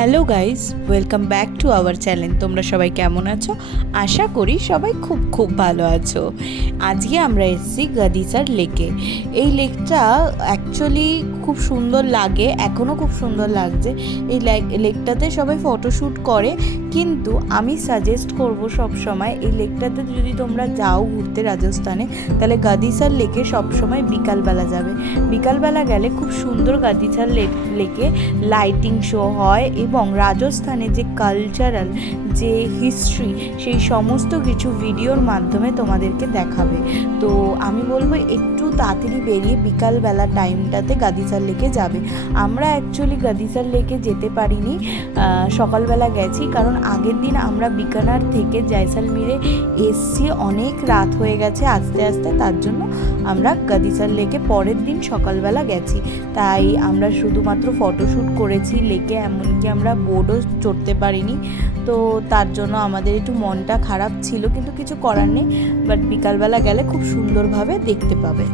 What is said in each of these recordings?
Hello guys, welcome back to our channel. তোমরা সবাই কেমন আছো? আশা করি সবাই খুব খুব ভালো আছো। আজকে আমরা এসেছি গাদিসার লেকে। এই লেকটা অ্যাকচুয়ালি খুব সুন্দর লাগে, এখনও খুব সুন্দর লাগছে। এই লেকটাতে সবাই ফটোশ্যুট করে, কিন্তু আমি সাজেস্ট করব সব সময় এই লেকটাতে যদি তোমরা যাও ঘুরতে রাজস্থানে, তাহলে গাদিসার লেকে সবসময় বিকালবেলা যাবে। বিকালবেলা গেলে খুব সুন্দর গাদিসার লেকে লাইটিং শো হয় এবং রাজস্থানে যে কালচারাল যে হিস্ট্রি সেই সমস্ত কিছু ভিডিওর মাধ্যমে তোমাদেরকে দেখাবে। তো আমি বলবো একটু তাড়াতাড়ি বেরিয়ে বিকালবেলা টাইমটাতে গাদিসার লেকে যাবে। আমরা অ্যাকচুয়ালি গাদিসার লেকে যেতে পারিনি, সকালবেলা গেছি, কারণ আগের দিন আমরা বিকানার থেকে জয়সলমীরে এসছি, অনেক রাত হয়ে গেছে আস্তে আস্তে, তার জন্য আমরা গাদিসার লেকে পরের দিন সকালবেলা গেছি। তাই আমরা শুধুমাত্র ফটোশ্যুট করেছি লেকে, এমনকি আমরা বোর্ডও চড়তে পারিনি। তো তার জন্য আমাদের একটু মনটা খারাপ ছিল, কিন্তু কিছু করার নেই। বাট বিকালবেলা গেলে খুব সুন্দরভাবে দেখতে পাবে।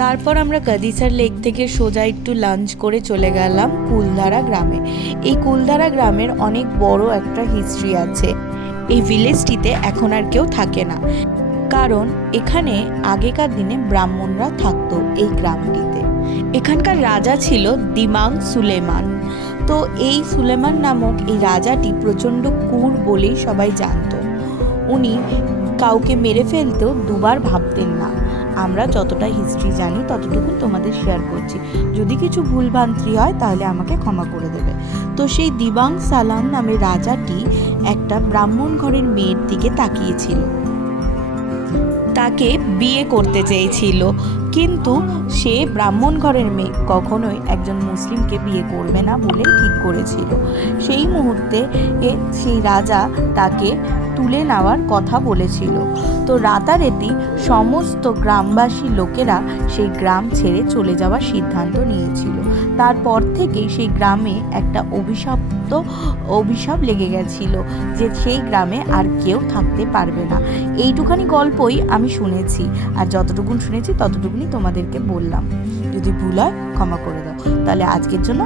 তারপর আমরা গাদিসার লেক থেকে সোজা একটু লাঞ্চ করে চলে গেলাম কুলধারা গ্রামে। এই কুলধারা গ্রামের অনেক বড় একটা হিস্ট্রি আছে। এই ভিলেজটিতে এখন আর কেউ থাকে না, কারণ এখানে আগেকার দিনে ব্রাহ্মণরা থাকতো এই গ্রামটিতে। এখানকার রাজা ছিল দিমাং সুলেমান। তো এই সুলেমান নামক এই রাজাটি প্রচণ্ড ক্রূর বলেই সবাই জানতো। উনি কাউকে মেরে ফেলতেও দুবার ভাবতেন না। আমরা যতটা হিস্ট্রি জানি ততটুকু তোমাদের শেয়ার করছি, যদি কিছু ভুলভ্রান্তি হয় তাহলে আমাকে ক্ষমা করে দেবে। তো সেই দিবাং সালাম নামে রাজাটি একটা ব্রাহ্মণ ঘরের মেয়ের দিকে তাকিয়েছিল, তাকে বিয়ে করতে চেয়েছিল, কিন্তু সে ব্রাহ্মণ ঘরের মেয়ে কখনোই একজন মুসলিমকে বিয়ে করবে না বলে ঠিক করেছিল। সেই মুহূর্তে সেই রাজা তাকে তুলে নেওয়ার কথা বলেছিল। তো রাতারাতি সমস্ত গ্রামবাসী লোকেরা সেই গ্রাম ছেড়ে চলে যাওয়ার সিদ্ধান্ত নিয়েছিল। তারপর থেকেই সেই গ্রামে একটা অভিশাপ লেগে গেছিল যে সেই গ্রামে আর কেউ থাকতে পারবে না। এইটুখানি গল্পই আমি শুনেছি, আর যতটুকুন শুনেছি ততটুকুনি তোমাদেরকে বললাম। যদি ভুল হয় ক্ষমা করে দাও। তাহলে আজকের জন্য